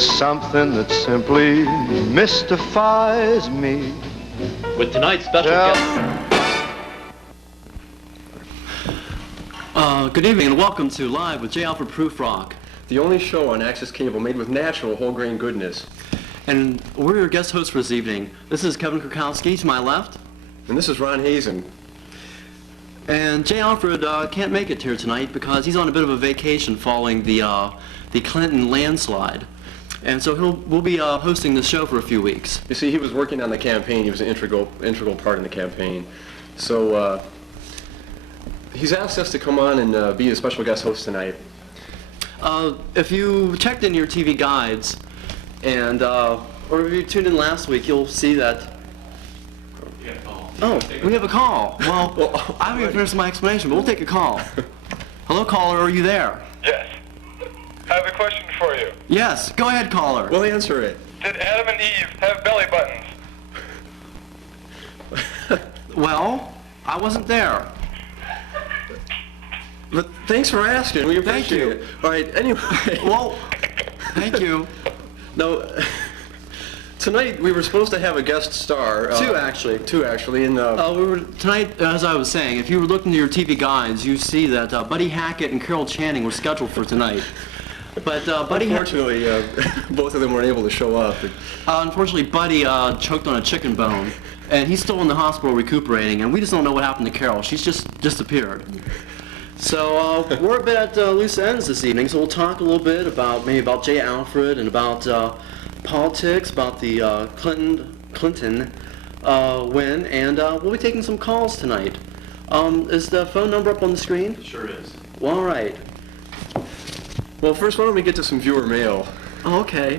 something that simply mystifies me. With tonight's special guest. Good evening and welcome to Live with J. Alfred Prufrock. The only show on Access Cable made with natural whole grain goodness. And we're your guest hosts for this evening. This is Kevin Krakowski to my left. And this is Ron Hazen. And J. Alfred can't make it here tonight because he's on a bit of a vacation following the Clinton landslide. And so we'll be hosting the show for a few weeks. You see, he was working on the campaign. He was an integral part in the campaign. So he's asked us to come on and be a special guest host tonight. If you checked in your TV guides, and or if you tuned in last week, you'll see that. Oh, we have a call. Well, I haven't even finished my explanation, but we'll take a call. Hello, caller, are you there? Yes. I have a question for you. Yes, go ahead, caller. We'll answer it. Did Adam and Eve have belly buttons? Well, I wasn't there. But thanks for asking. We appreciate it. All right, anyway. Well, thank you. Now, tonight we were supposed to have a guest star. Two, actually. And tonight, as I was saying, if you were looking at your TV guides, you see that Buddy Hackett and Carol Channing were scheduled for tonight. But unfortunately, both of them weren't able to show up. Unfortunately, Buddy choked on a chicken bone, and he's still in the hospital recuperating, and we just don't know what happened to Carol. She's just disappeared. So we're a bit at loose ends this evening, so we'll talk a little bit about J. Alfred and about politics, about the Clinton win, and we'll be taking some calls tonight. Is the phone number up on the screen? It sure is. Well, all right. Well, first, why don't we get to some viewer mail? Oh, okay.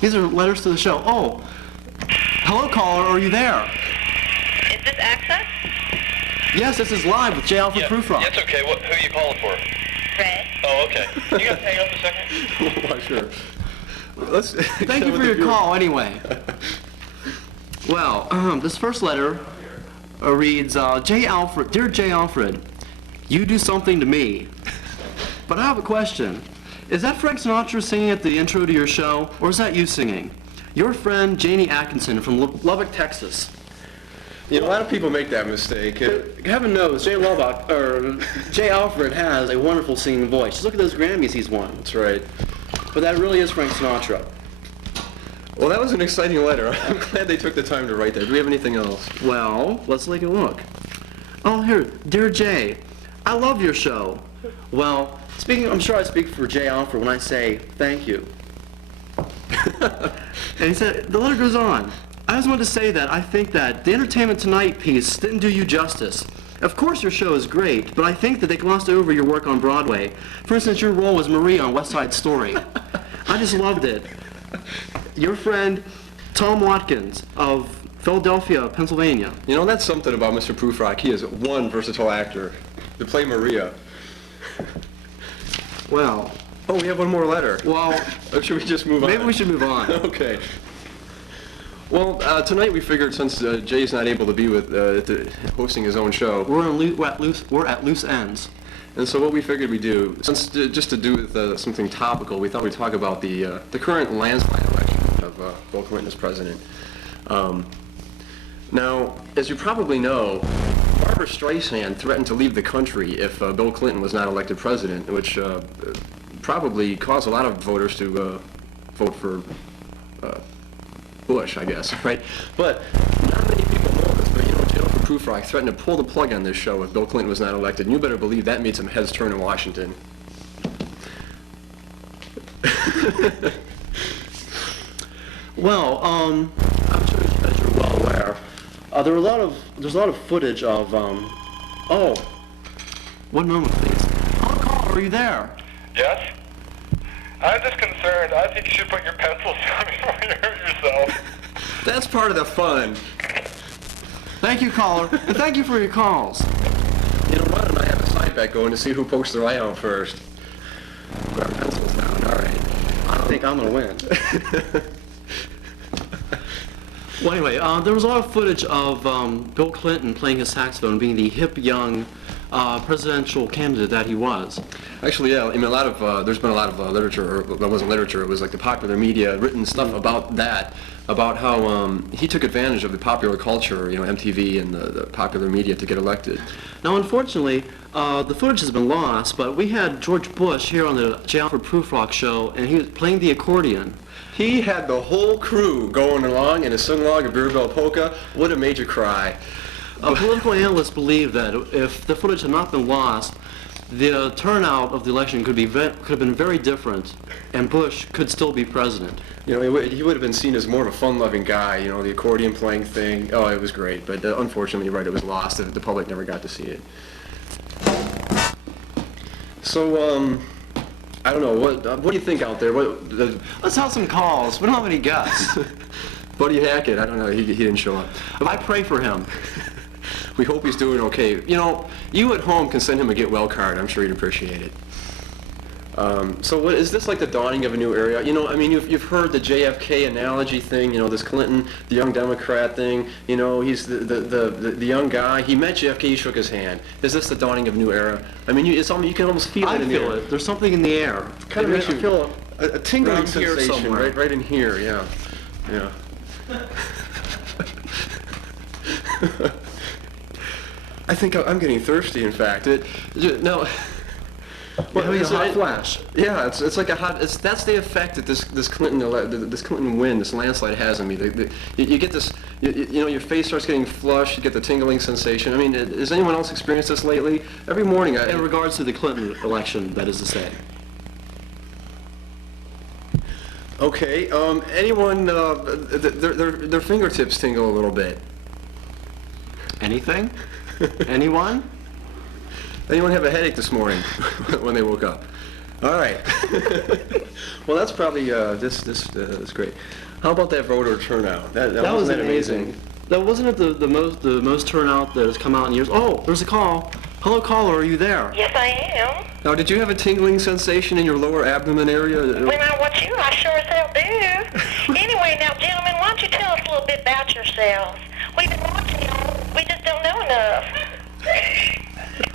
These are letters to the show. Oh, hello, caller. Are you there? Is this Access? Yes, this is Live with J. Alfred Prufrock. That's okay. Who are you calling for? Fred. Oh, okay. You gotta hang up a second? Why, sure. Thank you for your call, anyway. Well, this first letter reads, J. Alfred, Dear J. Alfred, you do something to me. But I have a question. Is that Frank Sinatra singing at the intro to your show, or is that you singing? Your friend, Janie Atkinson from Lubbock, Texas. You know, a lot of people make that mistake. Heaven knows, J. Alfred has a wonderful singing voice. Just look at those Grammys he's won. That's right. But that really is Frank Sinatra. Well, that was an exciting letter. I'm glad they took the time to write that. Do we have anything else? Well, let's take a look. Oh, here, Dear Jay, I love your show. Well, I'm sure I speak for J. Alfred when I say thank you. And he said, the letter goes on. I just wanted to say that I think that the Entertainment Tonight piece didn't do you justice. Of course your show is great, but I think that they glossed over your work on Broadway. For instance, your role as Maria on West Side Story. I just loved it. Your friend, Tom Watkins of Philadelphia, Pennsylvania. You know, that's something about Mr. Prufrock. He is one versatile actor to play Maria. Well. Oh, we have one more letter. Well. Or should we just move on? Maybe we should move on. Okay. Well, tonight we figured since Jay's not able to be with hosting his own show, we're at loose ends. And so what we figured we'd do, since just to do with something topical, we thought we'd talk about the current landslide election of Bill Clinton as president. Now, as you probably know, Barbra Streisand threatened to leave the country if Bill Clinton was not elected president, which probably caused a lot of voters to vote for Bush, I guess, right? But not many people know this, but you know, J. Alfred Prufrock threatened to pull the plug on this show if Bill Clinton was not elected, and you better believe that made some heads turn in Washington. Well, I'm sure as you're well aware, there's a lot of footage of, oh, one moment please. Hello, caller, are you there? Yes? I'm just concerned. I think you should put your pencils down before you hurt yourself. That's part of the fun. Thank you, caller, and thank you for your calls. You know, Ron and I have a side bet going to see who pokes their eye out first. Put our pencils down, all right. I think I'm going to win. Well, anyway, there was a lot of footage of Bill Clinton playing his saxophone, being the hip, young presidential candidate that he was. Actually, yeah. I mean, there's been a lot of literature, or that wasn't literature. It was like the popular media written stuff about that, about how he took advantage of the popular culture, MTV and the popular media to get elected. Now, unfortunately, the footage has been lost, but we had George Bush here on the J. Alfred Prufrock show, and he was playing the accordion. He had the whole crew going along in a sing-along, a Beer Bell polka. Would have made you cry. Political analysts believe that if the footage had not been lost, the turnout of the election could have been very different, and Bush could still be president. He would have been seen as more of a fun-loving guy. The accordion playing thing. Oh, it was great. But unfortunately, you're right, it was lost. The public never got to see it. So, I don't know. What do you think out there? Let's have some calls. We don't have any guests. Buddy Hackett. I don't know. He didn't show up. I pray for him. We hope he's doing okay. You at home can send him a get well card. I'm sure he'd appreciate it. So is this like the dawning of a new era? I mean, you've heard the JFK analogy thing, this Clinton, the young Democrat thing, he's the young guy. He met JFK, he shook his hand. Is this the dawning of a new era? I mean, it's something you can almost feel it in the air. I feel it. There's something in the air. Kind of makes you feel a tingling sensation right in here, yeah. I think I'm getting thirsty, in fact. No. Well, it's a hot flash. Yeah, it's like a hot. That's the effect that this Clinton win, this landslide has on me. You get this. Your face starts getting flushed. You get the tingling sensation. I mean, has anyone else experienced this lately? Every morning. In regards to the Clinton election, that is to say. Okay. Anyone? Their fingertips tingle a little bit. Anything? Anyone? Anyone have a headache this morning when they woke up? All right. Well, that's probably that's great. How about that voter turnout? That was amazing. That wasn't it the most turnout that has come out in years. Oh, there's a call. Hello, caller. Are you there? Yes, I am. Now, did you have a tingling sensation in your lower abdomen area? When I watch you, I sure as hell do. Anyway, now, gentlemen, why don't you tell us a little bit about yourselves? We've been watching y'all. We just don't know enough.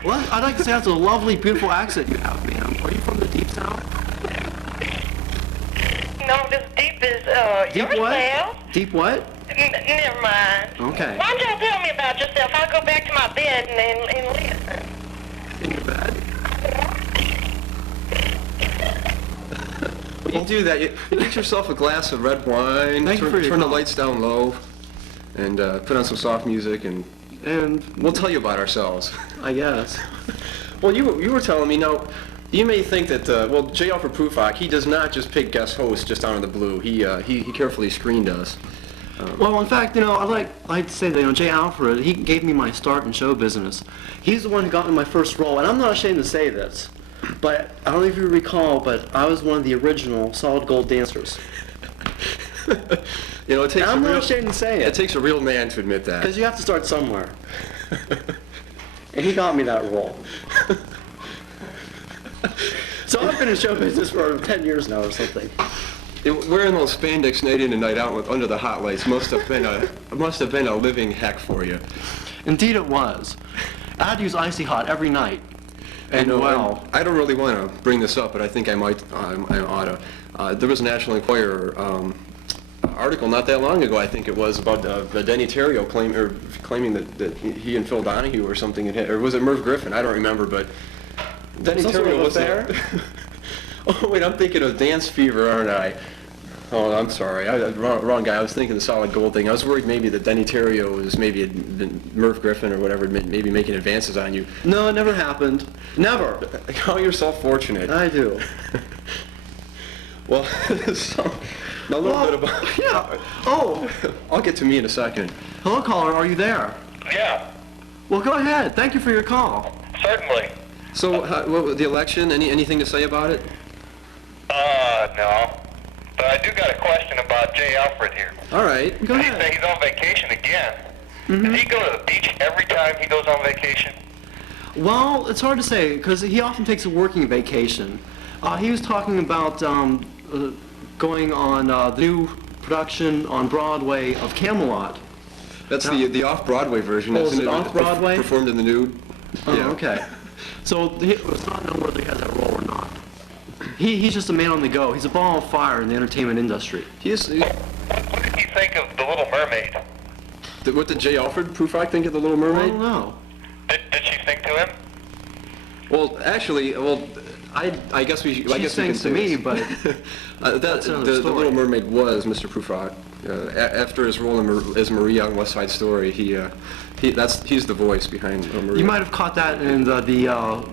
Well, I'd like to say that's a lovely, beautiful accent you have, ma'am. Are you from the Deep South? Not as deep as Deep yourself. what? Deep what? Never mind. Okay. Why don't y'all tell me about yourself? I'll go back to my bed and listen. In your bed. When you do that, you get yourself a glass of red wine, turn the lights down low, and put on some soft music, and we'll tell you about ourselves. I guess. Well, you were telling me, now, you may think that, J. Alfred Prufrock, he does not just pick guest hosts just out of the blue. He carefully screened us. Well, in fact, I'd like to say that, J. Alfred, he gave me my start in show business. He's the one who got me my first role, and I'm not ashamed to say this, but I don't know if you recall, but I was one of the original solid gold dancers. It takes I'm not ashamed to say it. It takes a real man to admit that. Because you have to start somewhere. And he got me that role. So I've been in show business for 10 years now or something. Wearing those spandex night in and night out under the hot lights must have been a living heck for you. Indeed it was. I had to use Icy Hot every night. And well, I don't really want to bring this up, but I think I might. I ought to. There was a National Enquirer article not that long ago, I think it was, about Denny Terrio claiming that he and Phil Donahue or something, or was it Merv Griffin? I don't remember, but Denny Terrio was there. Oh wait, I'm thinking of Dance Fever, aren't I? Oh, I'm sorry, wrong guy. I was thinking the solid gold thing. I was worried maybe that Denny Terrio was maybe Merv Griffin or whatever, maybe making advances on you. No, it never happened. Never. Call yourself fortunate. I do. Well, so, a little bit about... Yeah. Oh. I'll get to me in a second. Hello, caller. Are you there? Yeah, Well, go ahead. Thank you for your call. certainly. So, the election, anything to say about it? No. But I do got a question about J. Alfred here. All right. Go He ahead. said he's on vacation again. Does he go to the beach every time he goes on vacation? Well, it's hard to say because he often takes a working vacation. He was talking about going on the new production on Broadway of Camelot. That's the off-Broadway version. Oh, is isn't it off-Broadway? Performed in the nude. Oh, Yeah. okay. So it was not known whether he had that role or He's just a man on the go. He's a ball of fire in the entertainment industry. What did you think of The Little Mermaid? What did J. Alfred Prufrock think of The Little I Mermaid? don't know. Did she think to him? Well, actually, I guess we. I guess we can thinks say to me, this. but the another story. Little Mermaid was Mr. Prufrock. After his role as Maria on West Side Story, he's the voice behind Maria. You might have caught that in the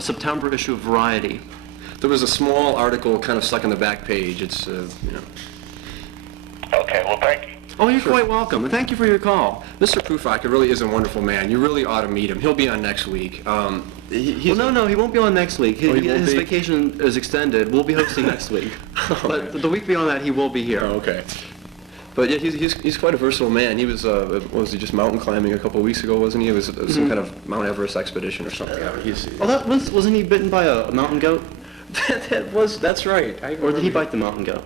September issue of Variety. There was a small article kind of stuck on the back page. It's you know. Okay, well, thank you. Oh, you're quite welcome, and thank you for your call. Mr. Prufrock really is a wonderful man. You really ought to meet him. He'll be on next week. He's Well, no, he won't be on next week. Oh, he won't His be? vacation is extended. We'll be hosting next week. But the week beyond that, he will be here. Oh, okay. But yeah, he's quite a versatile man. He was he just mountain climbing a couple of weeks ago, wasn't he? It was some kind of Mount Everest expedition or something. Oh, wasn't he bitten by a mountain goat? That's right. Or did he bite the mountain goat?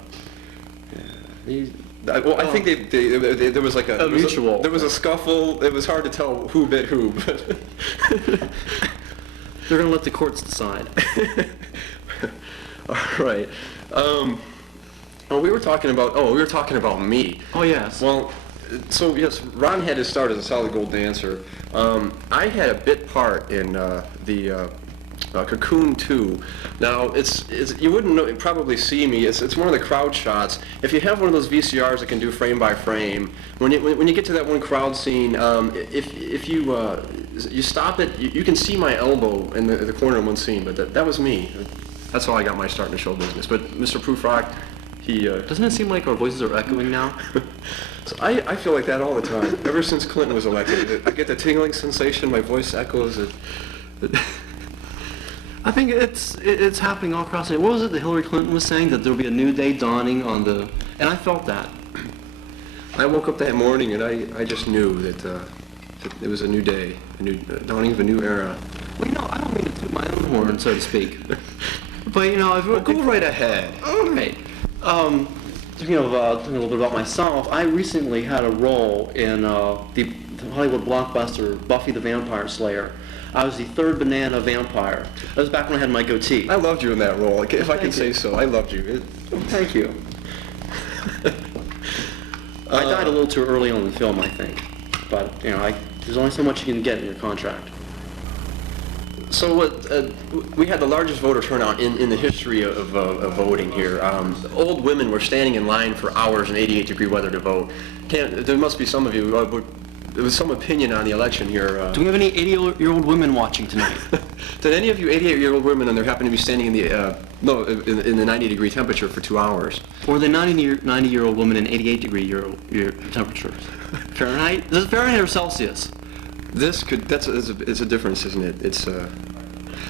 I think there was like a mutual. There was a scuffle. It was hard to tell who bit who, but They're going to let the courts decide. all right. We were talking about me. Oh, yes. Well, so yes, Ron had his start as a solid gold dancer. I had a bit part in the Cocoon 2. Now, it's you wouldn't probably see me. It's one of the crowd shots. If you have one of those VCRs that can do frame by frame, when you get to that one crowd scene, if you stop it, you can see my elbow in the corner of one scene. But that was me. That's how I got my start in the show business. But Mr. Prufrock, he Doesn't it seem like our voices are echoing now? So I feel like that all the time. Ever since Clinton was elected, I get the tingling sensation. My voice echoes. I think it's happening all across the. What was it that Hillary Clinton was saying, that there will be a new day dawning on the? And I felt that. I woke up that morning and I just knew that it was a new day, a new dawning of a new era. Well, I don't mean to toot my own horn, so to speak. But if Go right ahead. All right. Talking a little bit about myself, I recently had a role in the Hollywood blockbuster Buffy the Vampire Slayer. I was the third banana vampire. That was back when I had my goatee. I loved you in that role. If I can Thank say you. so, I loved you. Thank you. I died a little too early on in the film, I think. But, there's only so much you can get in your contract. So we had the largest voter turnout in the history of voting here. Old women were standing in line for hours in 88-degree weather to vote. There must be some of you. There was some opinion on the election here. Do we have any 80-year-old women watching tonight? Did any of you 88-year-old women, and there happen to be standing in the in the 90-degree temperature for 2 hours? Or the 90-year-old woman in 88-degree temperatures? Fahrenheit? Is it Fahrenheit or Celsius? It's a difference, isn't it? It's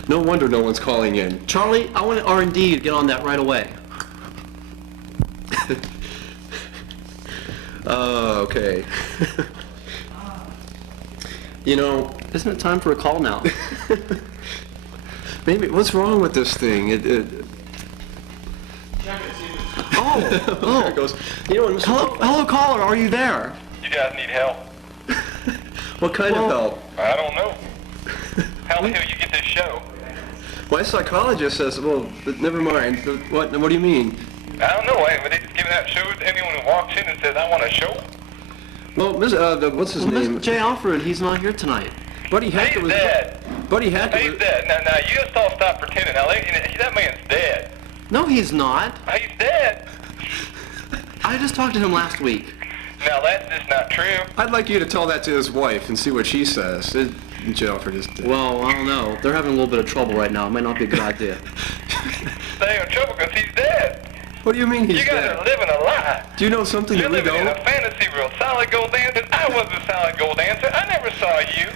no wonder no one's calling in. Charlie, I want R&D to get on that right away. Okay. Isn't it time for a call now? Maybe what's wrong with this thing? Oh, There it goes. When Mr. hello, caller. Are you there? You guys need help. What kind of help? I don't know. How the hell you get this show? My psychologist says, well, but never mind. What do you mean? I don't know. They just giving out shows to anyone who walks in and says, I want a show. Well, what's his Well, name? Mr. J. Alfred, he's not here tonight. Buddy Hackett He's was. dead. Buddy Hackett He's was. dead. Now you just all stop pretending. Now, that man's dead. No, he's not. He's dead. I just talked to him last week. Now, that's just not true. I'd like you to tell that to his wife and see what she says. J. Alfred is dead. Well, I don't know. They're having a little bit of trouble right now. It might not be a good idea. They in trouble because he's dead. What do you mean he's You guys dead? are living a lie. Do you know something You're that we living in don't? a fantasy world. Solid gold dancer. I was a solid gold dancer. I never saw you.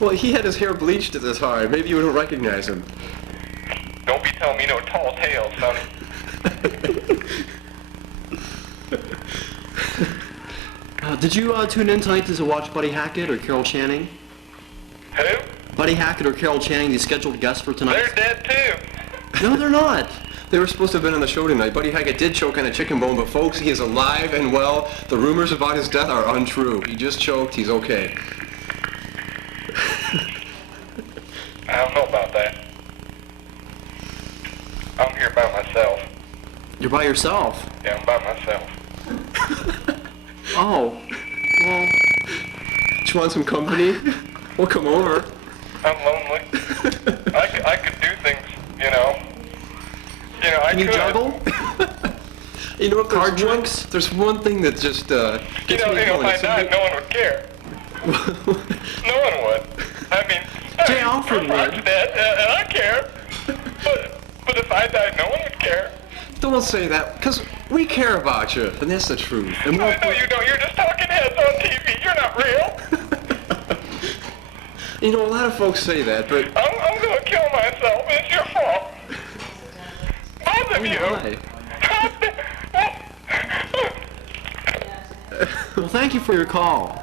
Well, he had his hair bleached at this time. Maybe you don't recognize him. Don't be telling me no tall tales, Sonny. Did you tune in tonight to watch Buddy Hackett or Carol Channing? Who? Buddy Hackett or Carol Channing, the scheduled guests for tonight? They're dead too. No, they're not. They were supposed to have been on the show tonight. Buddy Hackett did choke on a chicken bone, but folks, he is alive and well. The rumors about his death are untrue. He just choked. He's okay. I don't know about that. You're by yourself? Yeah, I'm by myself. Oh, well, Do you want some company? We'll come over. I'm lonely. I could do things, you know. You know, I can you could. juggle? You know, if Card tricks? there's one thing that just You gets know, me if going. I It's died, no one would care. No one would. I mean, J. Alfred Prufrock's would. dead, and I care. But if I died, no one would care. Don't say that, because we care about you, and that's the truth. And No, you don't. You're just talking heads on TV. You're not real. you know, a lot of folks say that, but I'm going to kill myself. It's your fault. Both of you. why? Well, thank you for your call.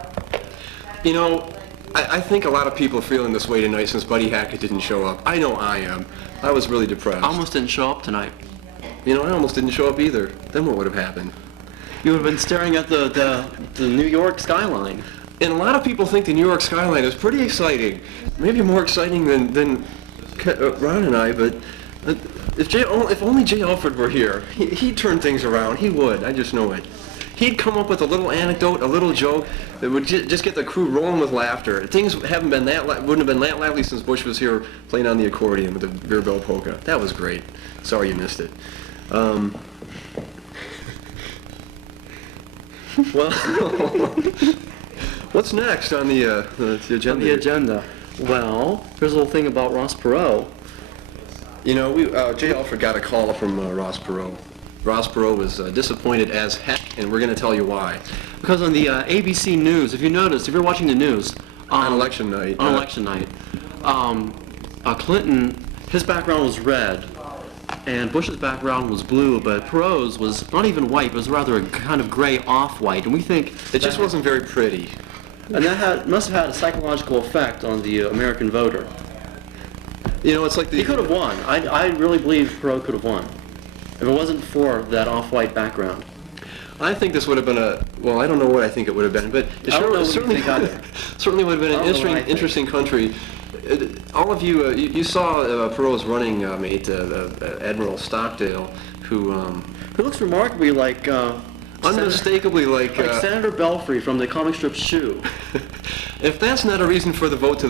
You know, I think a lot of people are feeling this way tonight since Buddy Hackett didn't show up. I know I am. I was really depressed. I almost didn't show up tonight. You know, I almost didn't show up either. Then what would have happened? You would have been staring at the New York skyline. And a lot of people think the New York skyline is pretty exciting. Maybe more exciting than Ron and I, but if only J. Alfred were here, he'd turn things around. He would. I just know it. He'd come up with a little anecdote, a little joke that would just get the crew rolling with laughter. Things wouldn't have been that lively since Bush was here playing on the accordion with the beer bell polka. That was great. Sorry you missed it. Well, what's next on the agenda? On the agenda. Well, there's a little thing about Ross Perot. You know, J. Alfred got a call from Ross Perot. Ross Perot was disappointed as heck, and we're going to tell you why. Because on the ABC News, if you notice, if you're watching the news... on election night. On election night. Clinton, his background was red, and Bush's background was blue, but Perot's was not even white, but was rather a kind of gray off-white, and we think... It just wasn't very pretty. And that must have had a psychological effect on the American voter. You know, it's like the... He could have won. I really believe Perot could have won. If it wasn't for that off-white background. I think this would have been well, I don't know what I think it would have been, but it I don't know what you certainly, think either. certainly would have been an interesting country. All of you, you saw Perot's running mate, Admiral Stockdale, who looks remarkably like... unmistakably like Senator Belfry from the comic strip Shoe. If that's not a reason for the vote to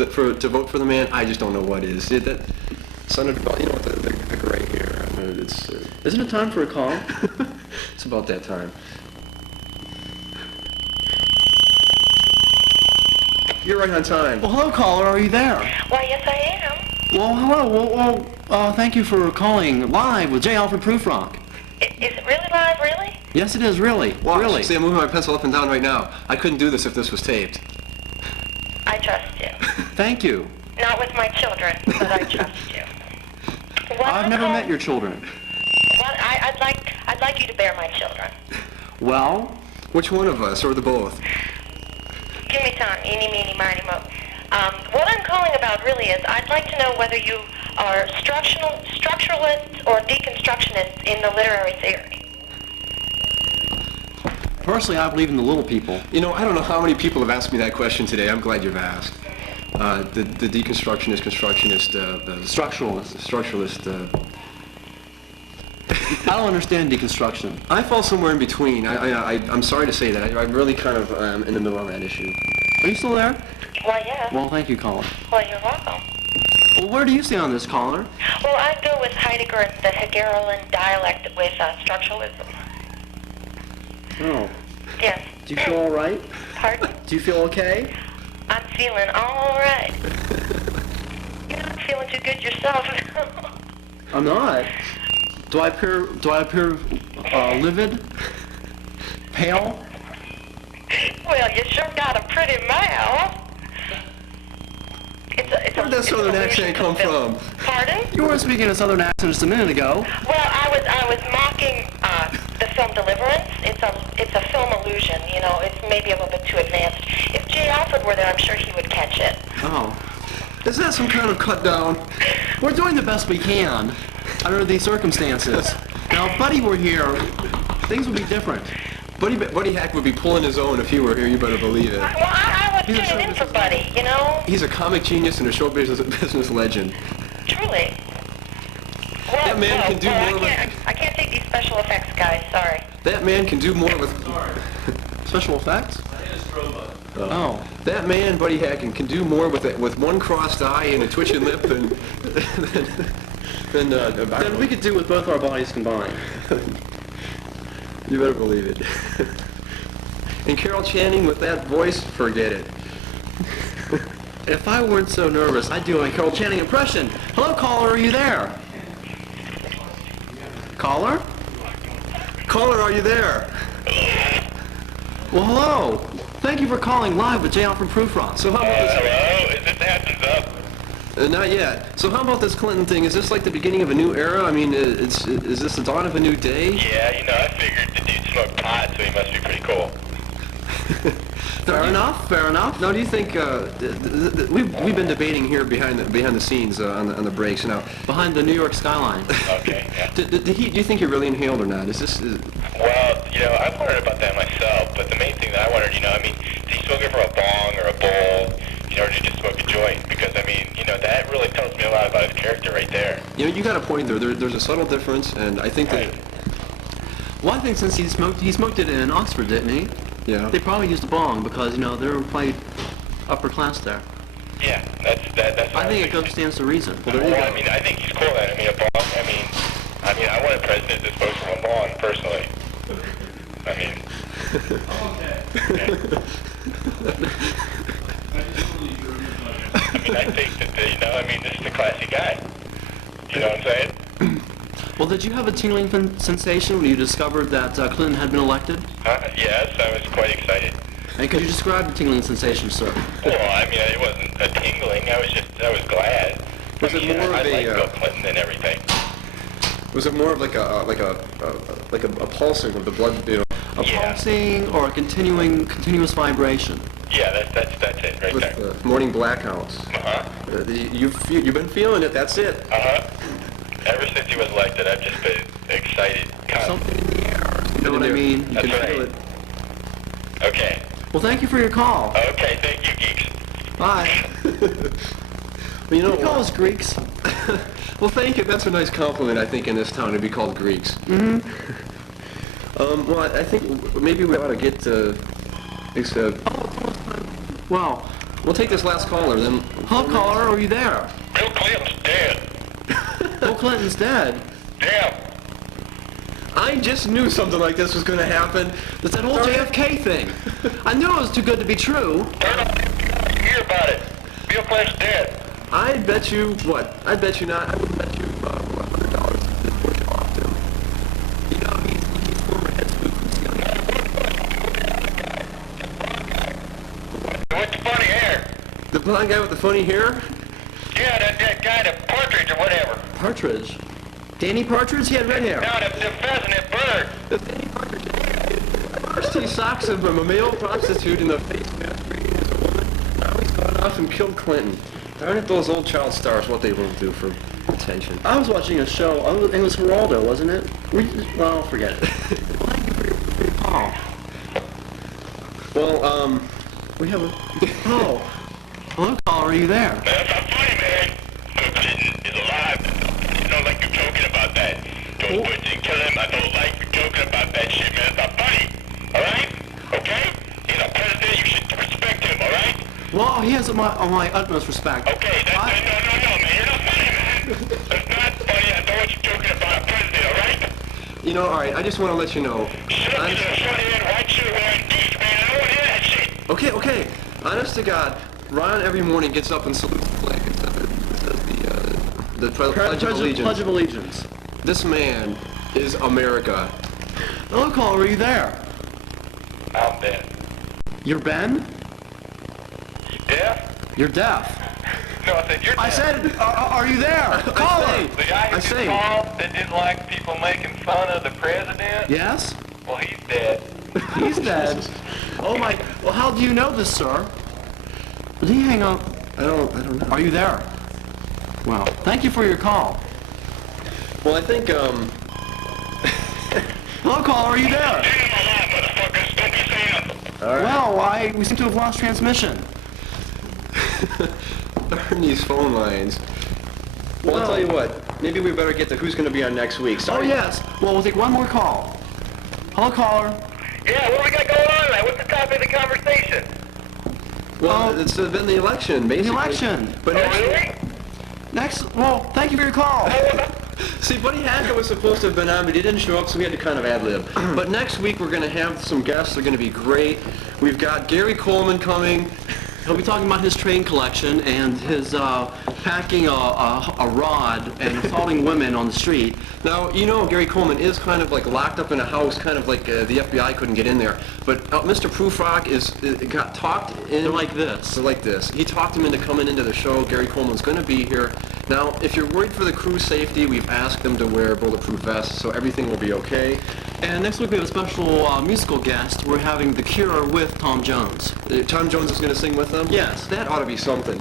vote for the man, I just don't know what is. Senator Belfry, you know what the gray hair. Isn't it time for a call? It's about that time. You're right on time. Well, hello, caller. Are you there? Why, yes, I am. Well, hello. Thank you for calling live with J. Alfred Prufrock. Is it really live, really? Yes, it is, really. Watch. Really. See, I'm moving my pencil up and down right now. I couldn't do this if this was taped. I trust you. Thank you. Not with my children, but I trust you. I've never met your children. Well, I'd like you to bear my children. Well, Which one of us, or the both? Give me time. Eeny, meeny, miny, mo. What I'm calling about really is I'd like to know whether you are structuralist or deconstructionist in the literary theory. personally, I believe in the little people. You know, I don't know how many people have asked me that question today. I'm glad you've asked. The deconstructionist, constructionist, structuralist. I don't understand deconstruction. I fall somewhere in between. I'm sorry to say that. I'm really kind of in the middle on that issue. Are you still there? Well, yeah. Well, thank you, caller. Well, you're welcome. Well, where do you stand on this, caller? Well, I go with Heidegger and the Hegelian dialect with structuralism. Oh. Yes. Do you feel all right? Pardon? Do you feel okay? I'm feeling all right. You're not feeling too good yourself. I'm not. Do I appear livid? Pale? Well, you sure got a pretty mouth. Where'd that southern accent come from? Pardon? You were speaking a southern accent just a minute ago. Well, I was mocking the film Deliverance. It's a film illusion. You know, it's maybe a little bit too advanced. If J. Alfred were there, I'm sure he would catch it. Oh. Is that some kind of cut down? We're doing the best we can under these circumstances. Now, if Buddy were here, things would be different. Buddy Hackett would be pulling his own if he were here, you better believe it. Well, I was tuning in for Buddy, you know? He's a comic genius and a show business legend. Truly. That That man can do more with... I can't take these special effects, guys. Sorry. That man can do more with... Special effects? Oh. That man, Buddy Hackett, can do more with one crossed eye and a twitching lip Then we could do with both our bodies combined. You better believe it. And Carol Channing with that voice, forget it. If I weren't so nervous, I'd do a Carol Channing impression. Hello, caller, are you there? Caller? Caller, are you there? Well, hello. Thank you for calling live with J. Alfred Prufrock. So how about this? Hello? Is this Athens up? Not yet. So how about this Clinton thing? Is this like the beginning of a new era? I mean, is this the dawn of a new day? Yeah, I figured the dude smoked pot, so he must be pretty cool. Fair enough, fair enough. Now, do you think we've been debating here behind the scenes on the breaks now? Behind the New York skyline. Okay, yeah. Do you think he really inhaled or not? Is this? Well, I've wondered about that myself, but the main thing that I wondered, is he smoking from a bong or a bowl, or did he just smoke a joint? Because, that really tells me a lot about his character right there. You got a point there. There's a subtle difference, and I think that... Well, I think since he smoked it in Oxford, didn't he? Yeah. They probably used a bong because, they were quite upper class there. Yeah, that's I think it stands to reason. Well, I think he's cool then. A bong, I want a president that smokes from a bong, personally. I think that, this is a classy guy. You know what I'm saying? Well, did you have a tingling sensation when you discovered that Clinton had been elected? Yes, I was quite excited. And could you describe the tingling sensation, sir? Well, it wasn't a tingling. I was glad. Was it more of I like a Bill Clinton and everything. Was it more of like a pulsing of the blood? A pulsing or a continuous vibration? Yeah, that's it right there. With morning blackouts. You've been feeling it. That's it. Ever since he was elected, I've just been excited. Something in the air. You know what I mean? You That's can right. feel it. Okay. Well, thank you for your call. Okay, thank you, geeks. Bye. Well, We call us Greeks. Well, thank you. That's a nice compliment, I think, in this town to be called Greeks. Mm-hmm. Well, I think maybe we ought to get Well, we'll take this last caller, then. hello, caller, are you there? Bill Clinton's dead. Bill Clinton's dead. Damn. I just knew something like this was going to happen. It's that whole JFK thing. I knew it was too good to be true. Turn on you hear about it. Bill Clinton's dead. I bet you what? I bet you not. I would bet you $100 to push off him. He's former head With the funny hair. The blonde guy with the funny hair? Yeah, that guy, the Partridge or whatever. Partridge. Danny Partridge? He had red hair. No, the pheasant, that bird. The Danny Partridge. First he socks him from a male prostitute in the face masquerading as a woman. Now he's gone off and killed Clinton. Darn it, those old child stars, what they won't do for attention. I was watching a show. It was Geraldo, wasn't it? Well, forget it. Thank you for your call. Well, we have a... Oh. Hello, caller, are you there? That's not funny, man. Bill Clinton is alive. I don't like you joking about that. Don't put and kill him. I don't like you joking about that shit, man. It's not funny. Alright? Okay? He's a president. You should respect him, alright? Well, he has my utmost respect. Okay, no, man. You're not funny, man. It's not funny. I know what you're joking about a president, alright? Alright, I just want to let you know. Shut up, you short-haired, white shirt wearing geek, man. I don't want to hear that shit. Okay. Honest to God, Ron every morning gets up and salutes the flag. It says the Pledge of Allegiance. Pledge of Allegiance. This man is America. Hello, caller, are you there? I'm dead. You're Ben? You deaf? You're deaf. No, I said you're deaf. I said, are you there? Caller! The guy who just called that didn't like people making fun of the president? Yes? Well, he's dead. He's dead. Oh my, well, how do you know this, sir? Did he hang up? I don't know. Are you there? Well, thank you for your call. Well, I think, Hello, caller, are you there? Damn alive, motherfuckers. Don't be saying nothing. All right. Well, we seem to have lost transmission. Darn these phone lines. Well, I'll tell you what. maybe we better get to who's going to be on next week. Oh, Sorry. yes. Well, we'll take one more call. Hello, caller. Yeah, what do we got going on tonight? What's the topic of the conversation? Well, it's been the election, basically. The election. But Oh, next, really? Well, thank you for your call. see, Buddy Hackett was supposed to have been on, but he didn't show up, so we had to kind of ad-lib. But next week we're going to have some guests. They're going to be great. We've got Gary Coleman coming. He'll be talking about his train collection and his packing a rod and assaulting women on the street. Now, you know Gary Coleman is kind of like locked up in a house, kind of like the FBI couldn't get in there. But Mr. Prufrock got talked in... They're like this. They're like this. He talked him into coming into the show. Gary Coleman's going to be here. Now, if you're worried for the crew's safety, we've asked them to wear bulletproof vests, so everything will be okay. And next week we have a special musical guest. We're having The Cure with Tom Jones. Tom Jones is going to sing with them? Yes. That ought to be something.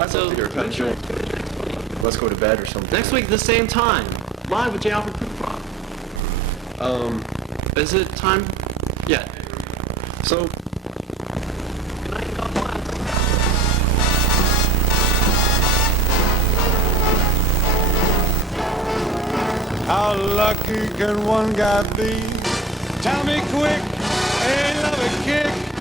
I'd So, love to hear Tom make sure- Jones. Let's go to bed or something. Next week at the same time, live with J. Alfred Prufrock. Is it time? Yeah. So, How lucky can one guy be? Tell me quick, ain't love a kick?